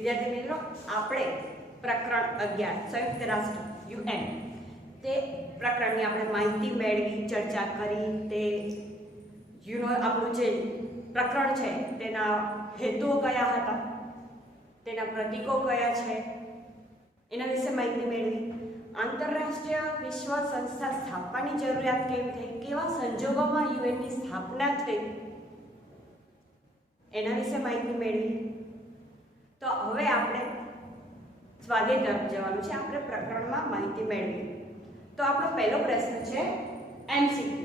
વિદ્યાર્થી મિત્રો, આપણે પ્રકરણ 11 સંયુક્ત રાષ્ટ્ર UN તે પ્રકરણની આપણે માહિતી મેળવી, ચર્ચા કરી. તે આપણું જે પ્રકરણ છે તેના હેતુઓ કયા હતા, તેના પ્રતીકો કયા છે, એના વિશે માહિતી મેળવી. આંતરરાષ્ટ્રીય વિશ્વ સંસ્થા સ્થાપવાની જરૂરિયાત કેવી થઈ, કેવા સંજોગોમાં યુએનની સ્થાપના થઈ, એના વિશે માહિતી મેળવી. તો હવે આપણે સ્વાધ્યાય તરફ જવાનું છે. આપણે પ્રકરણમાં માહિતી મેળવી. તો આપણો પહેલો પ્રશ્ન છે MCQ.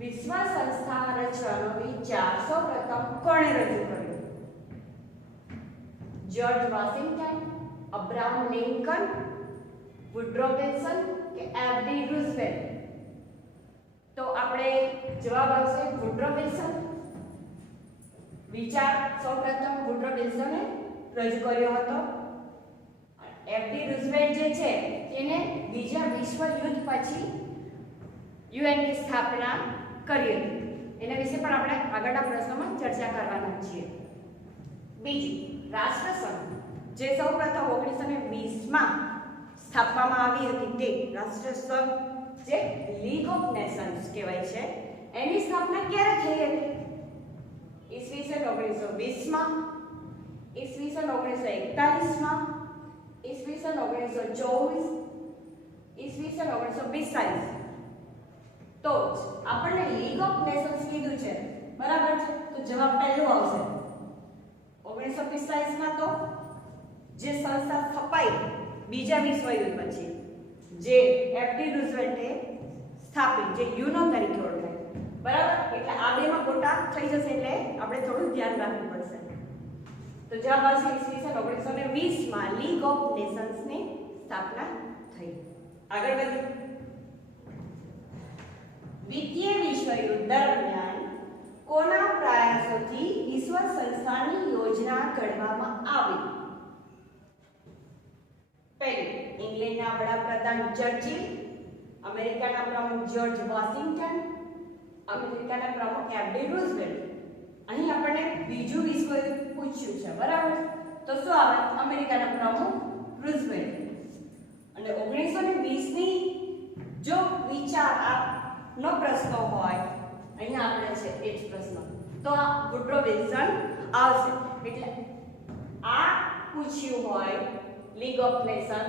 વિશ્વ સંસ્થા રચવાનો વિચાર સૌપ્રથમ કોણે રજૂ કર્યો? George Washington, Abraham Lincoln, Woodrow Wilson કે એફડી રૂઝવેલ્ટ? તો આપણે જવાબ આવશે વુડરો વિલ્સન. વિચાર સૌપ્રથમ વુડરો વિલ્સને રજૂ કર્યો હતો. એફડી રૂઝવેલ્ટ જે છે તેને બીજા વિશ્વ યુદ્ધ પછી યુએનની સ્થાપના કરી હતી. એના વિશે પણ આપણે આગળના પ્રશ્નોમાં ચર્ચા કરવાના છીએ. બીજું, રાષ્ટ્રસંઘ જે સૌપ્રથમ 1920માં સ્થાપવામાં આવી હતી તે રાષ્ટ્રસંઘ જે લીગ ઓફ નેશન્સ કહેવાય છે, એની સ્થાપના ક્યારે થઈ હતી? ઈસવીસન 1920માં, ઈસવીસન 1941માં, ઈસવીસન 1924, ઈસવીસન 1942. તો આપણને લીગ ઓફ નેશન્સ કીધું છે, બરાબર છે? તો જવાબ પહેલો આવશે 1945માં. તો જે સંસ્થા સ્થપાઈ બીજા વિશ્વયુદ્ધ પછી, જે એફડી રૂઝવેલ્ટે સ્થાપી, જે યુનો તરીકે ઓળખાય, બરાબર? એટલે આ બેમાં ખોટા થઈ જશે, એટલે આપણે થોડું ધ્યાન રાખવું પડશે. તો જવાબ આવશે ઈસવીસન 1920માં લીગ ઓફ નેશન્સની સ્થાપના થઈ. આગળ વધીએ. દ્વિતીય વિશ્વયુદ્ધ દરમિયાન કોના પ્રયાસોથી વિશ્વ સંસ્થાની યોજના ઘડવામાં આવી? પહેલું, ઇંગ્લેન્ડના વડાપ્રધાન ચર્ચિલ, અમેરિકાના પ્રમુખ જ્યોર્જ વોશિંગ્ટન, અમેરિકાના પ્રમુખ એફડી રૂઝવેલ્ટ. અહીં આપણને બીજું વિશ્વયુદ્ધ પૂછ્યું છે, બરાબર? તો શું આવે? અમેરિકાના પ્રમુખ રૂઝવેલ્ટ. અને 1920ની જો વિચાર નો પ્રશ્ન હોય, અહીંયા આપણે છે એ જ પ્રશ્ન, તો આ વુડરો વિલ્સન આવશે. એટલે આ પૂછ્યું હોય લીગ ઓફ નેશન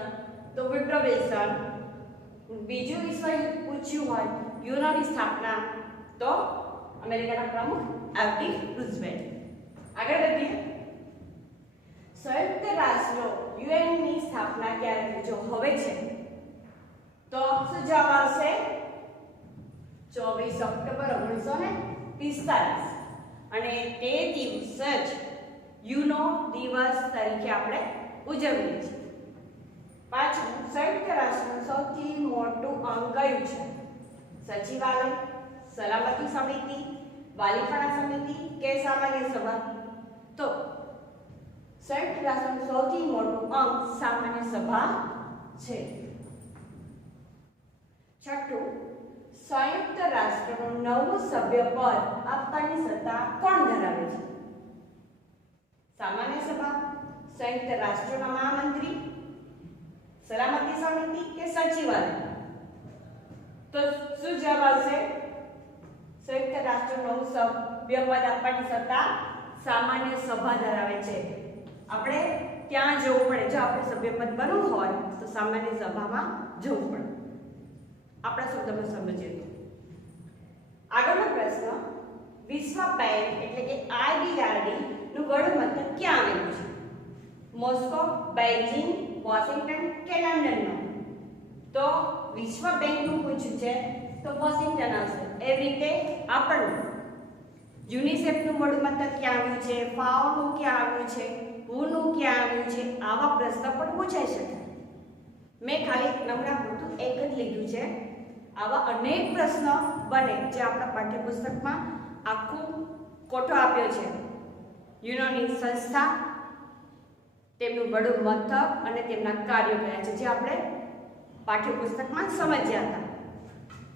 તો વુડરો વિલ્સન. બીજું વિશ્વયુદ્ધ પૂછ્યું હોય યુએનની સ્થાપના તો અમેરિકાના પ્રમુખ એફડી રૂઝવેલ્ટ. આગળ વધીએ. સંયુક્ત રાષ્ટ્રો યુએનની સ્થાપના ક્યારે થઈ? જો હવે છે તો શું જવાબ આવશે? 24 ઓક્ટોબર 1945. અને તે દિવસ જ યુનો દિવસ તરીકે આપણે ઉજવીએ છીએ. પાછું, સંયુક્ત રાષ્ટ્રનું સૌથી મોટું અંગ કયું છે? સચિવાલય, સલામતી સમિતિ, વાલીપણા સમિતિ કે સામાન્ય સભા? તો સંયુક્ત રાષ્ટ્રનું સૌથી મોટું અંગ સામાન્ય સભા છે. છઠ્ઠું, સંયુક્ત રાષ્ટ્રનું નવું સભ્ય પદ આપવાની સત્તા કોણ ધરાવે છે? સામાન્ય સભા, સંયુક્ત રાષ્ટ્રના મહામંત્રી, સલામતી સમિતિ કે સચિવાલય? તો શું જવાબ આવશે? સંયુક્ત રાષ્ટ્રનું નવું સભ્ય પદ આપવાની સત્તા સામાન્ય સભા ધરાવે છે. આપણે ત્યાં જવું પડે. જો આપણે સભ્યપદ બનવું હોય તો સામાન્ય સભામાં જવું પડે. આપણા શબ્દમાં સમજીએ તો. આગળનો પ્રશ્ન, વિશ્વ બેંક એટલે કે IBRD નું વડું મથક ક્યાં આવેલું છે? મોસ્કો, બેઇજિંગ, વોશિંગ્ટન કે લંડનમાં? તો વિશ્વ બેંકનું પૂછ્યું છે તો વોશિંગ્ટન આવશે. એવી રીતે આપણને યુનિસેફનું વડું મથક ક્યાં આવ્યું છે, ફાઓનું ક્યાં આવ્યું છે, હુનું ક્યાં આવ્યું છે, આવા પ્રશ્ન પણ પૂછાઈ શકે. મેં ખાલી નમૂના પૂરતું એક જ લીધું છે. આવા અનેક પ્રશ્નો બને જે આપણા પાઠ્યપુસ્તકમાં આખું કોઠો આપ્યો છે. યુનોની સંસ્થા, તેમનું વડું મથક અને તેમના કાર્યો કયા છે, જે આપણે પાઠ્યપુસ્તકમાં સમજ્યા હતા.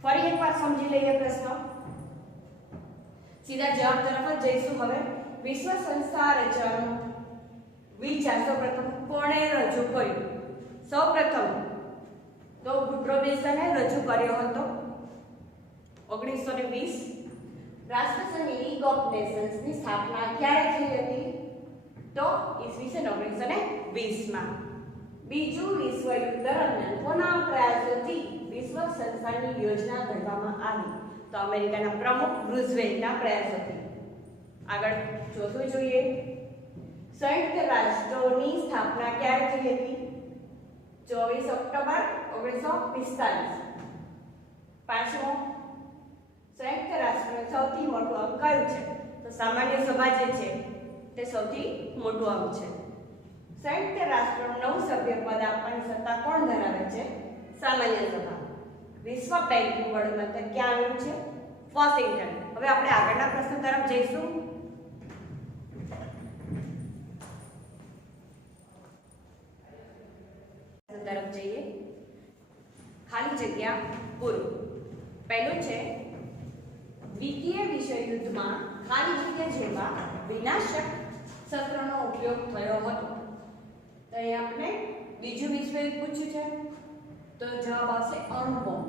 ફરી એકવાર સમજી લઈએ પ્રશ્નો. સીધા જવાબ તરફ જ જઈશું. હવે વિશ્વ સંસ્થા રચવાનું વિચાર સૌપ્રથમ કોણે રજૂ કર્યું? સૌપ્રથમ તો વુડરો વિલ્સને રજૂ કર્યો હતો 1920. રાષ્ટ્રસંઘ લીગ ઓફ નેશન્સની સ્થાપના ક્યારે થઈ હતી? તો ઈસવીસન 1920 માં. બીજું વિશ્વયુદ્ધ દરમિયાન કોના પ્રયાસોથી વિશ્વ સંસ્થાની યોજના ઘડવામાં આવી? તો અમેરિકાના પ્રમુખ રૂઝવેલ્ટના પ્રયાસોથી. આગળ ચોથું જોઈએ, સંયુક્ત રાષ્ટ્રોની સ્થાપના ક્યારે થઈ હતી? 24 ઓક્ટોબર 1945. પાંચમો, સંયુક્ત રાષ્ટ્રનું સૌથી મોટું અંગ કયું છે? તો સામાન્ય સભા જે છે તે સૌથી મોટું અંગ છે. સંયુક્ત રાષ્ટ્રનું નવું સભ્ય પદ આપવાની સત્તા કોણ ધરાવે છે? સામાન્ય સભા. વિશ્વ બેંકનું વડું મથક ક્યાં આવેલું છે? વોશિંગ્ટન. હવે આપણે આગળના પ્રશ્ન તરફ જઈશું. તરફ જઈએ. ખાલી જગ્યા પૂરું. પહેલું છે, દ્વિતીય વિશ્વયુદ્ધમાં ખાલી જગ્યા જેવા વિનાશક શસ્ત્રોનો ઉપયોગ થયો હતો. તો અહીં આપણે બીજું વિશ્વયુદ્ધ પૂછ્યું છે, તો જવાબ આવશે અણુબોમ્બ.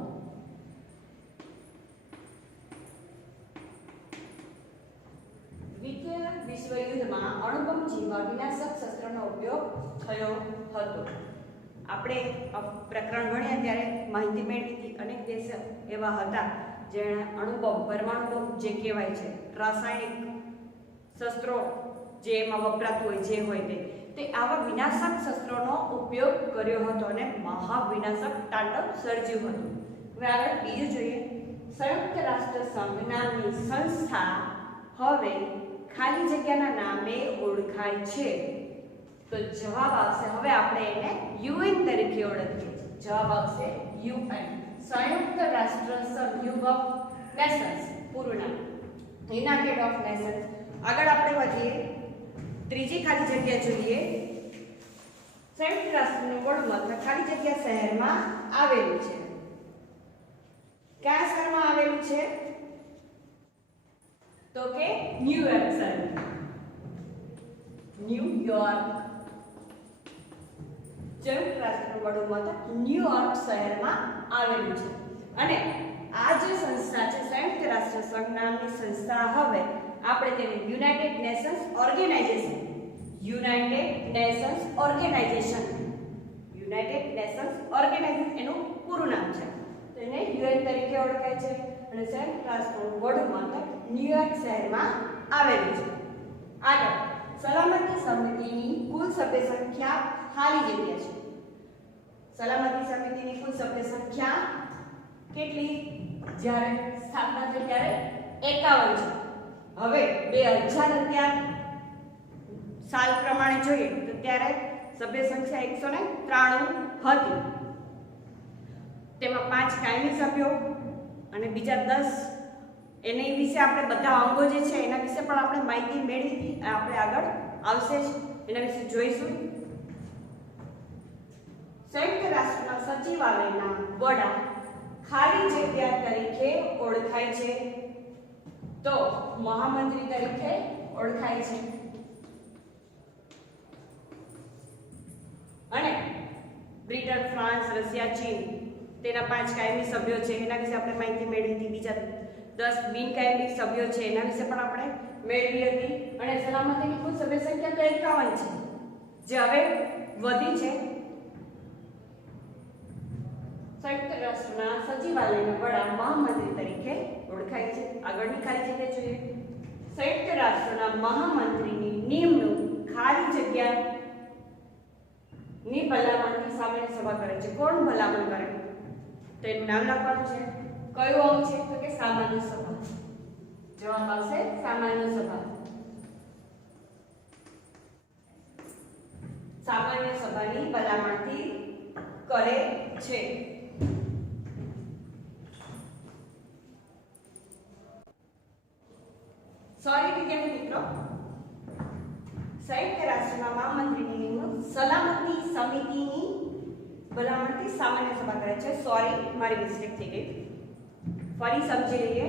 દ્વિતીય વિશ્વયુદ્ધમાં અણુબોમ્બ જેવા વિનાશક શસ્ત્રોનો ઉપયોગ થયો હતો. આપણે પ્રકરણ ભણ્યા ત્યારે માહિતી મેળવી હતી. અનેક દેશો એવા હતા જેણે અણુબોમ્બ, પરમાણુ બોમ્બ જે કહેવાય છે, રાસાયણિક શસ્ત્રો જે એમાં વપરાતું હોય, જે હોય તે આવા વિનાશક શસ્ત્રોનો ઉપયોગ કર્યો હતો અને મહાવિનાશક તાંડવ સર્જ્યું હતું. હવે આગળ બીજું જોઈએ. સંયુક્ત રાષ્ટ્ર સંઘ નામની સંસ્થા હવે ખાલી જગ્યાના નામે ઓળખાય છે. તો જવાબ આવશે, હવે આપણે એને યુએન તરીકે ઓળખીએ છીએ. જવાબ આવશે યુએન, સંયુક્ત રાષ્ટ્ર સંઘ, યુગ ઓફ નેશન્સ પૂરું નામ, યુનાઇટેડ ઓફ નેશન્સ. આગળ આપણે વધીએ. ત્રીજી ખાલી જગ્યા જોઈએ. સંયુક્ત રાષ્ટ્રનું વડું મથક ખાલી જગ્યા શહેરમાં આવેલું છે. કયા શહેરમાં આવેલું છે? તો કે ન્યુયોર્ક શહેર. ન્યુયોર્ક. સંયુક્ત રાષ્ટ્રનું વડું મથક ન્યુયોર્ક શહેરમાં આવેલું છે. અને આ જે સંસ્થા છે, સંયુક્ત રાષ્ટ્ર સંઘ નામની સંસ્થા, હવે આપણે તેને United Nations Organisation, United Nations Organisation, United Nations Organisation એનું પૂરું નામ છે. તો એને યુએન તરીકે ઓળખાય છે અને સંયુક્ત રાષ્ટ્રનું વડું મથક ન્યુયોર્ક શહેરમાં આવેલું છે. આગળ, સલામતી સમિતિની કુલ સભ્ય સંખ્યા ખાલી જગ્યા છે. સલામતી સમિતિની કુલ સભ્ય સંખ્યા કેટલી? જ્યારે સ્થાપના થઈ ત્યારે 51 છે. હવે 2011 સાલ પ્રમાણે જોઈએ તો ત્યારે સભ્ય સંખ્યા 193 હતી. તેમાં 5 કાયમી સભ્યો અને બીજા 10 એની વિશે આપણે બધા અંગો જે છે એના વિશે પણ આપણે માહિતી મેળવી હતી. આપણે આગળ આવશે જ એના વિશે જોઈશું. સંયુક્ત રાષ્ટ્રના સચિવાલયના વડા ખાલી જગ્યા તરીકે ઓળખાય છે. તો મહામંત્રી તરીકે ઓળખાય છે. અને બ્રિટન, ફ્રાન્સ, રશિયા, ચીન તેના 5 કાયમી સભ્યો છે એના વિશે આપણે માહિતી મેળવી હતી. બીજા 10 બિનકાયમી સભ્યો છે એના વિશે પણ આપણે મેળવી હતી. અને સલામતીની કુલ સભ્ય સંખ્યા તો 51 છે, જે હવે વધી છે. સંયુક્ત રાષ્ટ્રના સચિવાલયના વડા મહામંત્રી તરીકે ઓળખાય છે. આગળની ખાલી જગ્યા જોઈએ. સંયુક્ત રાષ્ટ્રના મહામંત્રીની નિમણૂક ખાલી જગ્યાની ભલામણથી સામાન્ય સભા કરે છે. કોણ ભલામણ કરે? તો એનું નામ લખવાનું છે. કયું અંગ છે? તો કે સામાન્ય સભા. જવાબ આવશે સામાન્ય સભા. સામાન્ય સભાની ભલામણથી કરે છે. સોરી વિદ્યાર્થી મિત્રો, સંયુક્ત રાષ્ટ્રના મહામંત્રીની નિમણૂક સલામતી સમિતિની ભલામણથી સામાન્ય સભા કરે છે. સોરી, મારી મિસ્ટેક થઈ ગઈ. ફરી સમજી લઈએ.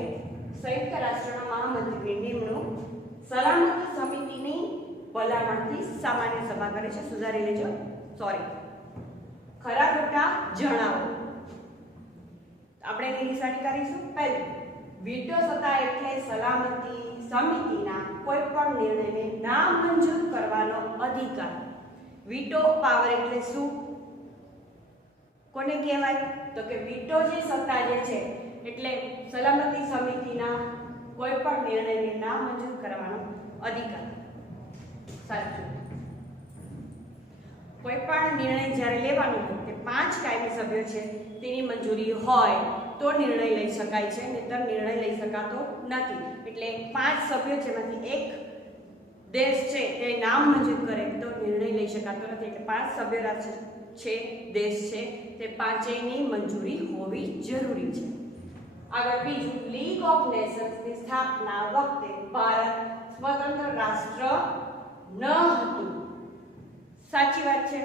સંયુક્ત રાષ્ટ્રના મહામંત્રીની નિમણૂક સલામતી સમિતિની ભલામણથી સામાન્ય સભા કરે છે. સુધારી લેજો, સોરી. ખરા ખોટા જણાવો. આપણે એની નિશાની કરીશું. પહેલું, વીટો સત્તા એટલે સલામતી સમિતિના કોઈ પણ નિર્ણયને નામંજૂર કરવાનો અધિકાર. વીટો પાવર એટલે શું? કોને કહેવાય? તો કે વીટો જે સત્તા જે છે એટલે સલામતી સમિતિના કોઈ પણ નિર્ણયને નામંજૂર કરવાનો અધિકાર. સાચું. કોઈ પણ નિર્ણય જ્યારે લેવાનો હોય તે 5 કાયમી સભ્યો છે તેની મંજૂરી હોય તો નિર્ણય લઈ શકાય છે, નહીંતર નિર્ણય લઈ શકાતો નથી. એટલે 5 સભ્યો જેમાંથી એક દેશ છે તે નામ મંજૂર કરે તો નિર્ણય લઈ શકાતો નથી. એટલે 5 સભ્ય રાષ્ટ્ર છે, દેશ છે, તે પાંચેયની મંજૂરી હોવી જરૂરી છે. આગળ બીજું, લીગ ઓફ નેશન્સની સ્થાપના વખતે ભારત સ્વતંત્ર રાષ્ટ્ર ન હતું. સાચી વાત છે.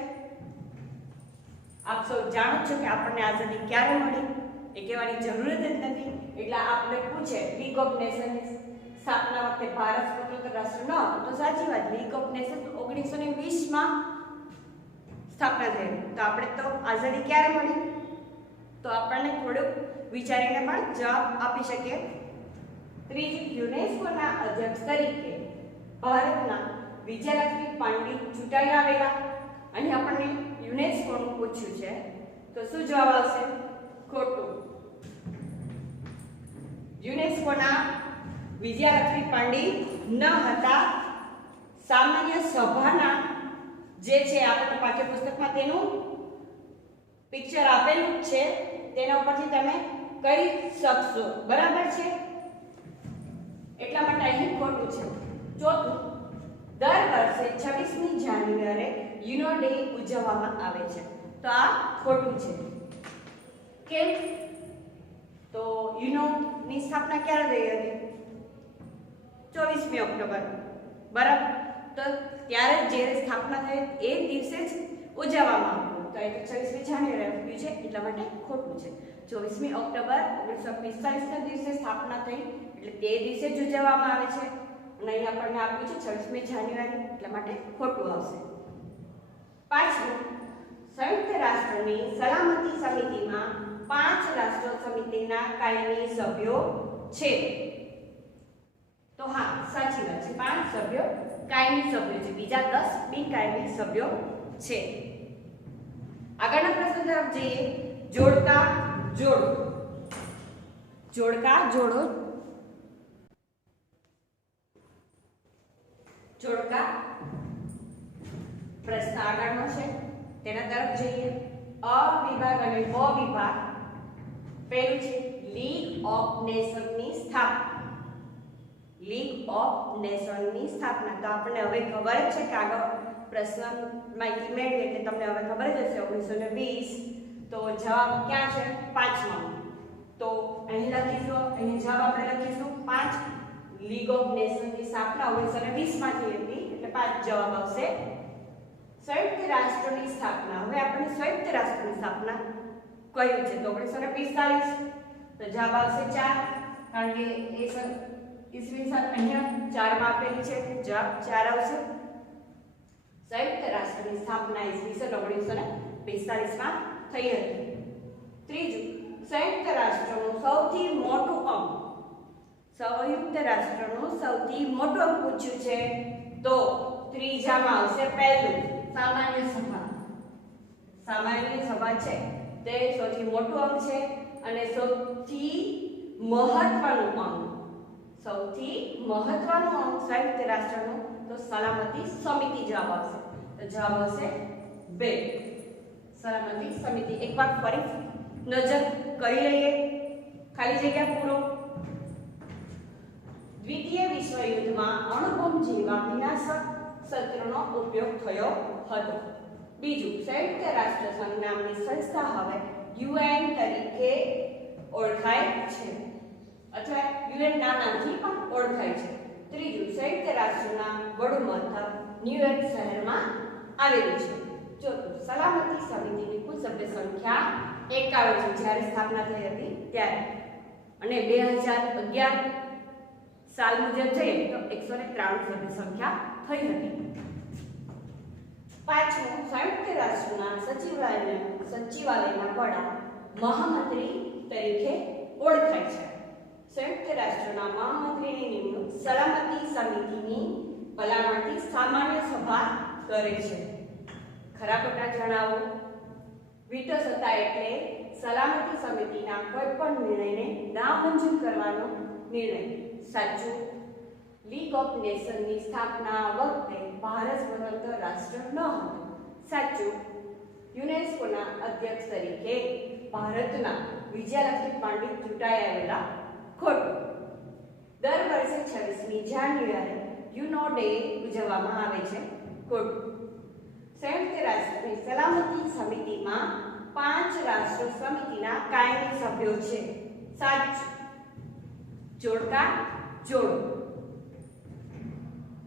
આપ સૌ જાણો છો કે આપણને આઝાદી ક્યારે મળી એ કહેવાની જરૂર જ નથી. એટલે આપણે પૂછે લીગ ઓફ નેશન્સ સ્થાપના વખતે ભારત સ્વતંત્ર રાષ્ટ્ર ન હતું, તો સાચી વાત. લીગ ઓફ નેશન્સ 1920 માં સ્થાપના થઈ. તો આપણે તો આઝાદી ક્યારે મળી? તો આપણને થોડુંક વિચારીને પણ જવાબ આપી શકીએ. ત્રીજું, યુનેસ્કોના અધ્યક્ષ તરીકે ભારતના વિજયલક્ષ્મી પાંડિત ચૂંટાઈ આવેલા. અહીં આપણને યુનેસ્કોનું પૂછ્યું છે, તો શું જવાબ આવશે? ખોટું. યુનેસ્કોના વિજયલક્ષ્મી પાંડિત ન હતા. સામાન્ય સભાના જે છે આપણને પાઠ્યપુસ્તકમાં તેનું પિક્ચર આપેલું જ છે, તેના ઉપરથી તમે કહી શકશો. બરાબર છે? એટલા માટે અહીં ખોટું છે. ચોથું, દર વર્ષે 26મી જાન્યુઆરીએ યુનો ડે ઉજવવામાં આવે છે. તો આ ખોટું છે. કેમ? તો યુનોની સ્થાપના ક્યારે થઈ હતી? 24મી ઓક્ટોબર. બરાબર? તો ત્યારે જ્યારે સ્થાપના થઈ એ દિવસે જ ઉજવવામાં આવ્યું. તો એ તો 26મી જાન્યુઆરી છે, એટલા માટે ખોટું છે. 24મી ઓક્ટોબર 1945 ના દિવસે સ્થાપના થઈ એટલે તે દિવસે જ ઉજવવામાં આવે છે. અને અહીં આપણને આપ્યું છે 26મી જાન્યુઆરી, એટલા માટે ખોટું આવશે. પાંચમું, સંયુક્ત રાષ્ટ્રની સલામતી સમિતિમાં 5 રાષ્ટ્ર સમિતિના કાયમી સભ્યો છે. તો હા, સાચી વાત છે. 5 સભ્યો કાયમી સભ્યો છે, બીજા 10 બિનકાયમી સભ્યો છે. આગળના પ્રશ્ન તરફ જઈએ. જોડકા જોડો. જોડકા જોડો. જોડકા પ્રશ્ન આગળનો છે, તેના તરફ જઈએ. અ વિભાગ અને બ વિભાગ. પહેલું છે લીગ ઓફ નેશન્સની સ્થાપના. લીગ ઓફ નેશન્સની સ્થાપના. તો આપણને હવે ખબર જ છે કે આગળ પ્રશ્ન માહિતી મેળવી એટલે તમને હવે ખબર જ હશે. 1920. તો જવાબ ક્યાં છે? 5માં. તો અહીં લખીશું, અહીં જવાબ આપણે લખીશું 5. લીગ ઓફ નેશન્સની સ્થાપના 1920 માં થઈ હતી, એટલે 5 જવાબ આવશે. સંયુક્ત રાષ્ટ્રની સ્થાપના. હવે આપણે સંયુક્ત રાષ્ટ્રની સ્થાપના કહ્યું છે તો 1945. તો જવાબ આવશે 4, કારણ કે એ ઈસવીસન અહીંયા 4 માં આપેલી છે, જવાબ 4 આવશે. સંયુક્ત રાષ્ટ્રની સ્થાપના ઈસવીસન 1945 માં થઈ હતી. ત્રીજું, સંયુક્ત રાષ્ટ્રનું સૌથી મોટું અંગ. સંયુક્ત રાષ્ટ્રનું સૌથી મોટું અંગ પૂછ્યું છે તો ત્રીજામાં આવશે પહેલું સામાન્ય સભા. સામાન્ય સભા છે તે સૌથી મોટું અંગ છે અને સૌથી મહત્વનું અંગ. સૌથી મહત્વનું અંગ સંયુક્ત રાષ્ટ્રનું તો સલામતી સમિતિ જવાબ આવશે. તો જવાબ આવશે 2. સલામતી સમિતિ. એકવાર ફરી નજર કરી લઈએ. ખાલી જગ્યા પૂરો. દ્વિતીય વિશ્વયુદ્ધમાં અણુબોમ્બ જેવા વિનાશક શસ્ત્રોનો ઉપયોગ થયો હતો. બીજું, સંયુક્ત રાષ્ટ્ર સંઘ નામની સંસ્થા હવે UN તરીકે ઓળખાય છે અથવા UN ના નામથી પણ ઓળખાય છે. ત્રીજું, સંયુક્ત રાષ્ટ્રના વડું મથક ન્યુયોર્ક શહેરમાં આવેલું છે. ચોથું, સલામતી સમિતિની કુલ સભ્ય સંખ્યા 51 છે જ્યારે સ્થાપના થઈ હતી ત્યારે, અને 2011 સાલ મુજબ જોઈએ તો 193 સભ્ય સંખ્યા થઈ હતી. પાંચમું, સંયુક્ત રાષ્ટ્રના સચિવાલયના વડા મહામંત્રી તરીકે ઓળખાય છે. સંયુક્ત રાષ્ટ્રના મહામંત્રીની નિમણૂક સલામતી સમિતિની ભલામણથી સામાન્ય સભા કરે છે. ખરા ખોટા જણાવો. વીટો સત્તા એટલે સલામતી સમિતિના કોઈ પણ નિર્ણયને નામંજૂર કરવાનો નિર્ણય. સાચું. લીગ ઓફ નેશનની સ્થાપના વખતે ભારત સ્વતંત્ર રાષ્ટ્ર ન હતું. સાચું. યુનેસ્કોના અધ્યક્ષ તરીકે ભારતના વિજયાલક્ષ્મી પાંડિત ચૂંટાઈ આવેલા. ખોટું. દર વર્ષે 26મી જાન્યુઆરી યુનો ડે ઉજવવામાં આવે છે. ખોટું. સંયુક્ત રાષ્ટ્રની સલામતી સમિતિમાં 5 રાષ્ટ્ર સમિતિના કાયમી સભ્યો છે. સાચું. જોડકા જોડો.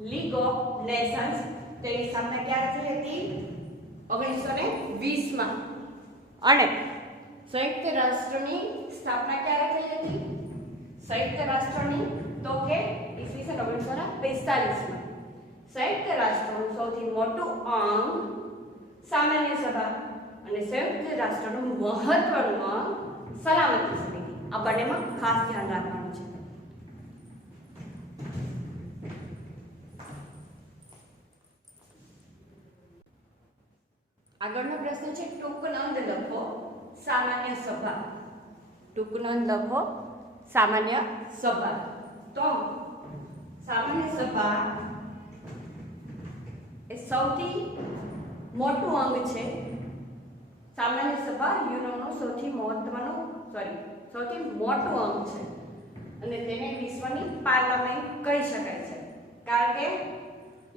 લીગ ઓફ નેશન્સ તેની સ્થાપના ક્યારે થઈ હતી? 1920 માં. અને સંયુક્ત રાષ્ટ્રની સ્થાપના ક્યારે થઈ હતી? સંયુક્ત રાષ્ટ્રની તો કે ઈસવીસન 1945 માં. સંયુક્ત રાષ્ટ્રનું સૌથી મોટું અંગ સામાન્ય સભા અને સંયુક્ત રાષ્ટ્રનું મહત્વનું અંગ સલામતી સમિતિ. આ બંનેમાં ખાસ ધ્યાન રાખવાનું છે. આગળનો પ્રશ્ન છે ટૂંક નોંધ લખો સામાન્ય સભા. ટૂંક નોંધ લખો સામાન્ય સભા. તો સામાન્ય સભા એ સૌથી મોટું અંગ છે. સામાન્ય સભા યુનોનો સૌથી મોટું અંગ છે અને તેને વિશ્વની પાર્લામેન્ટ કહી શકાય છે. કારણ કે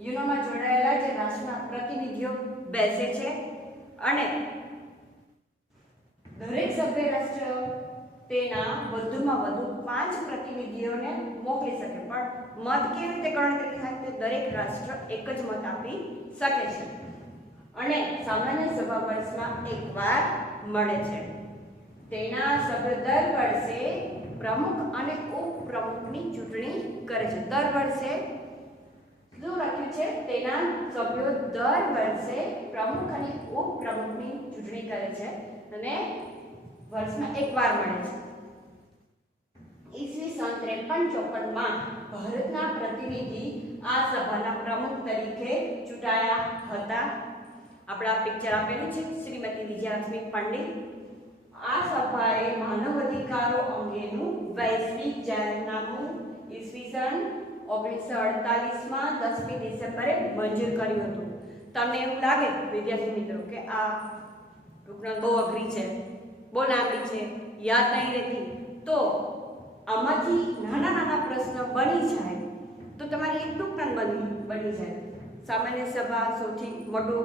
યુનોમાં જોડાયેલા જે રાષ્ટ્રના પ્રતિનિધિઓ બેસે છે અને દરેક સભ્ય રાષ્ટ્ર તેના વધુમાં વધુ 5 પ્રતિનિધિઓને મોકલી શકે. પણ મત કેવી રીતે ગણતરી થાય? તે દરેક રાષ્ટ્ર એક જ મત આપી શકે છે અને સામાન્ય સભા વર્ષમાં એકવાર મળે છે. તેના સભ્યો દર વર્ષે પ્રમુખ અને ઉપપ્રમુખની ચૂંટણી કરે છે. દર વર્ષે શું લખ્યું છે? તેના સભ્યો દર વર્ષે પ્રમુખ અને ઉપપ્રમુખની ચૂંટણી કરે છે અને વર્ષમાં એકવાર મળે છે. ઈસવીસન 53-54 માં ભારતના પ્રતિનિધિ આ સભાના પ્રમુખ તરીકે ચૂંટાયા હતા. આપણા પિક્ચર આપેલું છે શ્રીમતી વિજયાલક્ષ્મી પંડિત. આ સભાએ માનવ અધિકારો અંગેનું વૈશ્વિક જાહેરનામું ઈસવીસન 1948 માં 10મી ડિસેમ્બરે મંજૂર કર્યું હતું. તમને એવું લાગે વિદ્યાર્થી મિત્રો કે આ ટૂંકનોંધ બહુ અઘરી છે, બહુ લાંબી છે, યાદ નહીં રહેતી, તો આમાંથી નાના નાના પ્રશ્ન બની જાય તો તમારી એક ટૂંકનોંધ બની જાય. સામાન્ય સભા સૌથી મોટું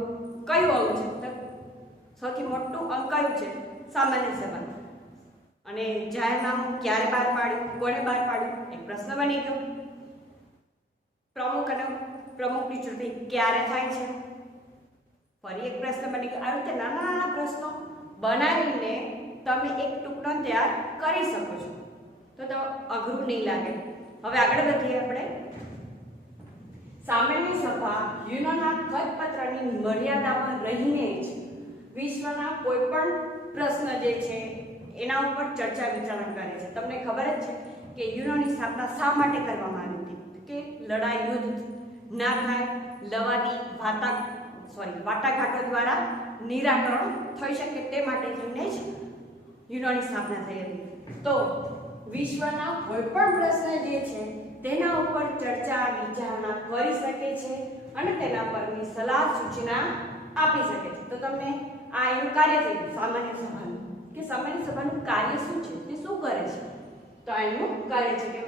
કયું અંગ છે? સૌથી મોટું અંગ કયું છે? સામાન્ય સભા. અને જાહેરનામું ક્યારે બહાર પાડ્યું? કોણે બહાર પાડ્યું? એક પ્રશ્ન બની ગયો. પ્રમુખ અને પ્રમુખની ચૂંટણી ક્યારે થાય છે? ફરી એક પ્રશ્ન બની ગયો. આવી રીતે નાના નાના પ્રશ્નો બનાવીને તમે એક ટૂંકનોંધ તૈયાર કરી શકો છો, તો અઘરું નહીં લાગે. હવે આગળ વધીએ આપણે. સામાન્ય સભા યુનોના ખતપત્રની મર્યાદામાં રહીને જ વિશ્વના કોઈ પણ પ્રશ્ન જે છે એના ઉપર ચર્ચા વિચારણા કરે છે. તમને ખબર જ છે કે યુનોની સ્થાપના શા માટે કરવામાં આવી હતી? કે લડાઈ યુદ્ધ ના થાય, વાટાઘાટો દ્વારા નિરાકરણ થઈ શકે તે માટે થઈને જ યુનોની સ્થાપના થઈ હતી. તો વિશ્વના કોઈ પણ પ્રશ્ન જે છે તેના ઉપર ચર્ચા વિચારણા કરી શકે છે અને તેના પરની સલાહ સૂચના આપી શકે છે. તો તમને આ એનું કાર્ય છે સામાન્ય સભાનું, કે સામાન્ય સભાનું કાર્ય શું છે, તે શું કરે છે? તો આ એનું કાર્ય છે કે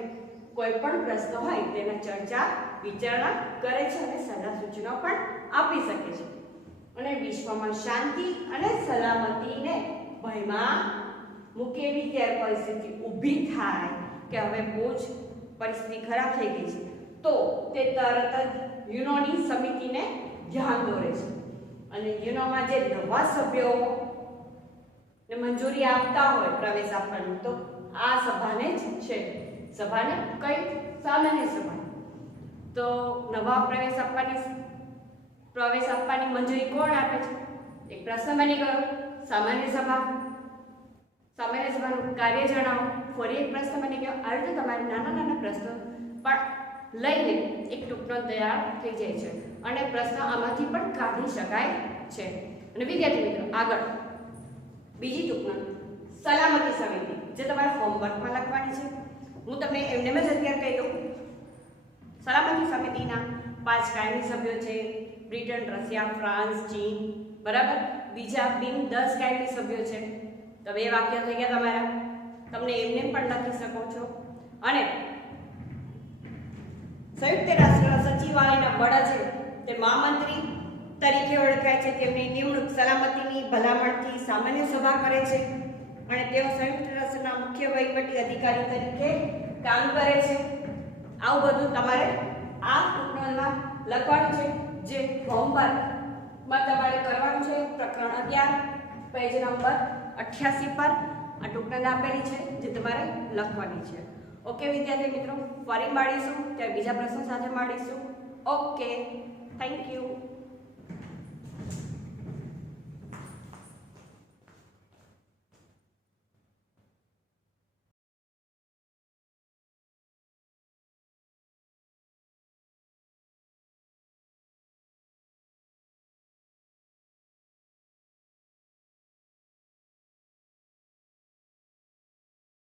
કોઈ પણ પ્રશ્ન હોય તેના ચર્ચા વિચારણા કરે છે અને સલાહ સૂચના પણ આપી શકે છે. અને વિશ્વમાં શાંતિ અને સલામતીને ભયમાં મૂકેવી ત્યારે પરિસ્થિતિ ઊભી થાય કે હવે બહુ જ પરિસ્થિતિ ખરાબ થઈ ગઈ છે, તો તે તરત જ યુનોની સમિતિને ધ્યાન દોરે છે અને યુનોમાં જે નવા સભ્યો ને મંજૂરી આપતા હોય પ્રવેશ આપવાની, તો આ સભાને જ છે. સભાને કઈ? સામાન્ય સભા. તો નવા પ્રવેશ આપવાની મંજૂરી કોણ આપે છે? એક પ્રશ્ન બની ગયો. સામાન્ય સભાનું કાર્ય જણાવો. ફરી એક પ્રશ્ન બની ગયો. આ રીતે તમારે નાના પ્રશ્નો પણ લઈને એક ટૂંકનો તૈયાર થઈ જાય છે અને પ્રશ્ન આમાંથી પણ કાઢી શકાય છે. અને વિદ્યાર્થી મિત્રો આગળ બીજી ટૂંકમાં સલામતી સમિતિ જે તમારે હોમવર્કમાં લખવાની છે. હું તમને એમને જ અત્યારે કહી દઉં. સલામતી સમિતિના 5 કાયમી સભ્યો છે. બ્રિટન, રશિયા, ફ્રાન્સ, ચીન, બરાબર. બીજા બિન 10 કાયમી સભ્યો છે. તો 2 વાક્ય થઈ ગયા તમારા. તમને એમને પણ લખી શકો છો. અને સંયુક્ત રાષ્ટ્ર સચિવાલયના વડા છે તે મહામંત્રી તરીકે ઓળખાય છે. તેમની નિમણૂક સલામતીની ભલામણથી સામાન્ય સભા કરે છે અને તેઓ સંયુક્ત રાષ્ટ્રના મુખ્ય વહીવટી અધિકારી તરીકે કામ કરે છે. આવું બધું તમારે આ ટૂંકમાં લખવાનું છે, જે હોમવર્કમાં તમારે કરવાનું છે. પ્રકરણ 11 પેજ નંબર 88 પર આ ટૂંકમાં આપેલી છે જે તમારે લખવાની છે. ઓકે વિદ્યાર્થી મિત્રો, ફરી મળીશું ત્યારે બીજા પ્રશ્નો સાથે મળીશું. Okay, thank you.